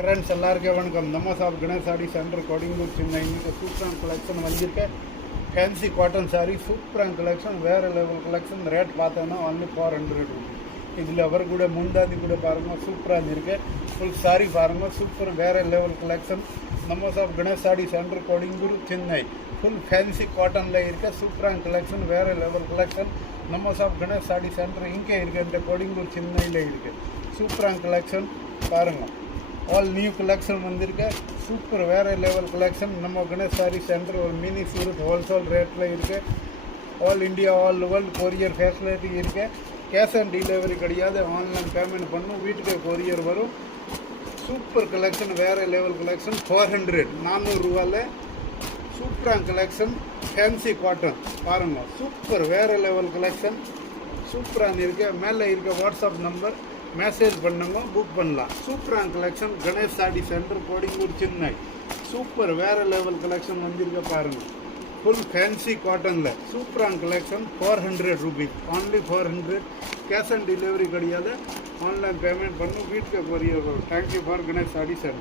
Friends எல்லாருக்கும் வணக்கம். நம்ம சாப் கணேஷ் சாரி சென்டர் கோடிங்கூர் சின்ன இன்னைக்கு சூப்பரான கலெக்ஷன் வந்திருக்கேன். ஃபேன்சி காட்டன் சாரி சூப்பரான கலெக்ஷன், வேறு லெவல் கலெக்ஷன். ரேட் பார்த்தோன்னா ஒன்லி 400 ரூபீஸ். இதில் அவர் கூட முந்தாதி கூட பாருங்கள், சூப்பராக இருக்கு. ஃபுல் சாரி பாருங்கள், சூப்பர் வேறு லெவல் கலெக்ஷன். நம்ம சாப் கணேஷ் சாரி சென்டர் கோடிங்கூர் சென்னை ஃபுல் ஃபேன்சி காட்டனில் இருக்க சூப்பரான கலெக்ஷன், வேறு லெவல் கலெக்ஷன். நம்ம சாப் கணேஷ் சாரி சென்டர் இங்கே இருக்குது, இந்த கோடிங்கூர் சென்னையில் இருக்குது. சூப்பரான கலெக்ஷன் பாருங்கள். ஆல் நியூ கலெக்ஷன் வந்திருக்கு, சூப்பர் வேறு லெவல் கலெக்ஷன். நம்ம கணேஷ் சாரி சென்டர் ஒரு மினி சூரத் ஹோல்சேல் ரேட்டில் இருக்குது. All India all world courier facility இருக்குது. கேஷ் ஆன் டெலிவரி கிடையாது, ஆன்லைன் பேமெண்ட் பண்ணும், வீட்டுக்கு கொரியர் வரும். சூப்பர் கலெக்ஷன், வேறு லெவல் கலெக்ஷன். 400 ரூபாயில் சூப்பரான கலெக்ஷன். ஃபேன்சி காட்டன் பாருங்கள், சூப்பர் வேறு லெவல் கலெக்ஷன். சூப்பராக இருக்குது. மேலே இருக்க வாட்ஸ்அப் நம்பர் மெசேஜ் பண்ணுங்க, புக் பண்ணலாம். சூப்பரான கலெக்ஷன். கணேஷ் சாரி சென்டர் கோடிங்கூர் சென்னை சூப்பர் வேறு லெவல் கலெக்ஷன் வந்திருக்க பாருங்கள். ஃபுல் ஃபேன்சி காட்டனில் சூப்பரான collection. 400 rupees, only 400. Cash on delivery கிடையாது, ஆன்லைன் பேமெண்ட் பண்ணும், வீட்டுக்கு கொரியர் வரும். Thank you for Ganesh sari centre.